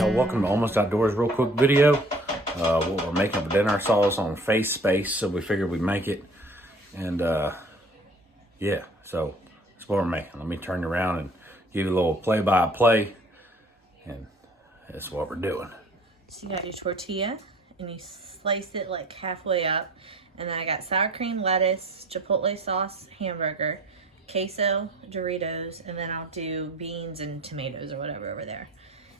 y'all, welcome to Almost Outdoors real quick video. What we're making for dinner. I saw this on Face Space, so we figured we'd make it. And yeah, so that's what we're making. Let me turn you around and give you a little play-by-play. And that's what we're doing. So you got your tortilla and you slice it like halfway up. And then I got sour cream, lettuce, chipotle sauce, hamburger, queso, Doritos, and then I'll do beans and tomatoes or whatever over there.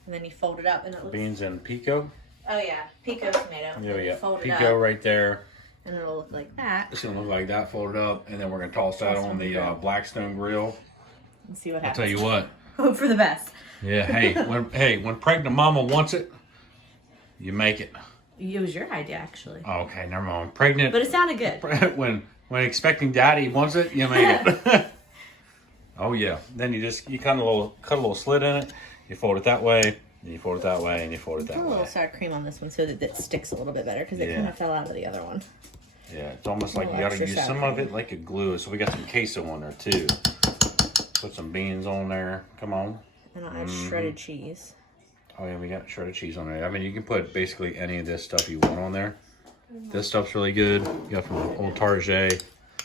And then you fold it up and it looks... Beans and pico. Oh yeah, pico tomato. Yeah, we got fold pico right there. And it'll look like that. It's gonna look like that, folded up, and then we're gonna toss that on the Blackstone grill. And see what happens. I'll tell you what. Hope for the best. Yeah, when pregnant mama wants it, you make it. It was your idea, actually. Okay, never mind. Pregnant. But it sounded good. when expecting daddy wants it, you make it. Oh yeah. Then you cut a little slit in it. You fold it that way, and you fold it that way, and you fold it that way. Put a little sour cream on this one so that it sticks a little bit better because it kind of fell out of the other one. Yeah, it's almost like you gotta use some of it like a glue. So we got some queso on there too. Put some beans on there. Come on. And I'll add shredded cheese. Oh yeah, we got shredded cheese on there. I mean, you can put basically any of this stuff you want on there. This stuff's really good. You got from Old Target,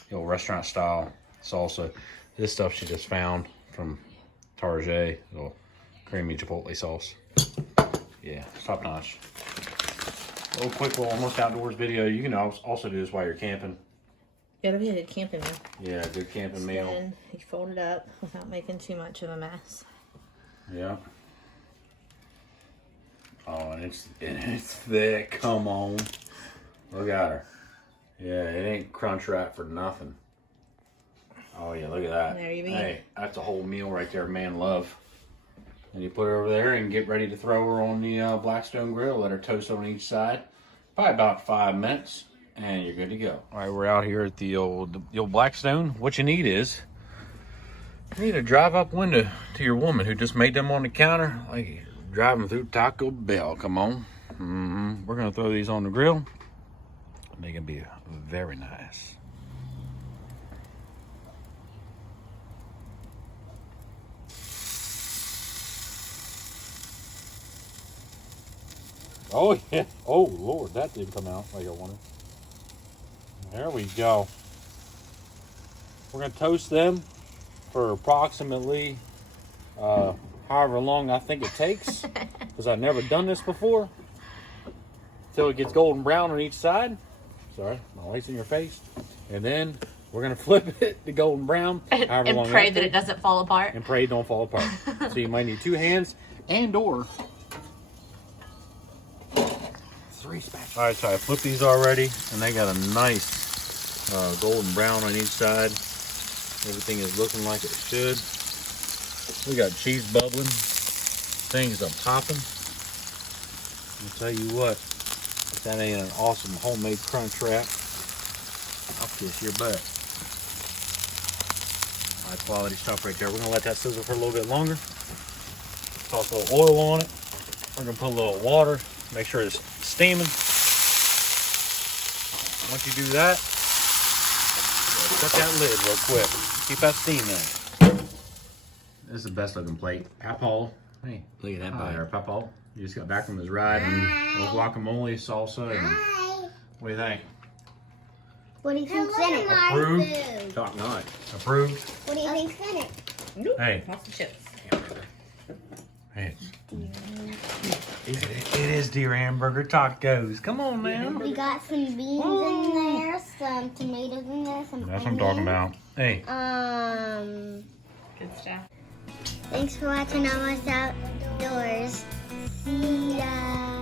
the old restaurant style salsa. This stuff she just found from Target, little creamy chipotle sauce. Yeah, it's top notch. A little quick little Almost Outdoors video. You can also do this while you're camping. Gotta be a good camping meal. Yeah, good camping meal. Then you fold it up without making too much of a mess. Yeah. Oh, and it's thick. Come on. Look at her. Yeah, it ain't Crunchwrap for nothing. Oh yeah, look at that. There you be. Hey, that's a whole meal right there, man love. And you put her over there and get ready to throw her on the Blackstone grill. Let her toast on each side. Probably about 5 minutes, and you're good to go. All right, we're out here at the old Blackstone. What you need is you need a drive-up window to your woman who just made them on the counter, like driving through Taco Bell. Come on. We're gonna throw these on the grill. They can be very nice. Oh yeah. Oh Lord, that didn't come out like I wanted. There we go. We're gonna toast them for approximately however long I think it takes, because I've never done this before. Till it gets golden brown on each side. Sorry, my light's in your face. And then we're gonna flip it to golden brown. And pray that it doesn't fall apart. And pray it don't fall apart. So you might need 2 hands and/or 3 spatulas. All right, so I flipped these already, and they got a nice golden brown on each side. Everything is looking like it should. We got cheese bubbling. Things are popping. I'll tell you what, if that ain't an awesome homemade Crunchwrap, I'll kiss your butt. High quality stuff right there. We're gonna let that sizzle for a little bit longer. Toss a little oil on it. We're gonna put a little water. Make sure it's steaming. Once you do that, shut that lid real quick. Keep that steam in. This is the best looking plate. Papaw. Hey, look at that butter. Papaw. You just got back from his ride and little guacamole, salsa, and what do you think? What do you think's in it? Approved. Top notch. Approved. What do you think's in it? Nope. Hey. Lots of chips. Hey. It is deer hamburger tacos. Come on now. We got some beans in there, some tomatoes in there, some That's what I'm talking about. Hey. Good stuff. Thanks for watching Almost Outdoors. See ya.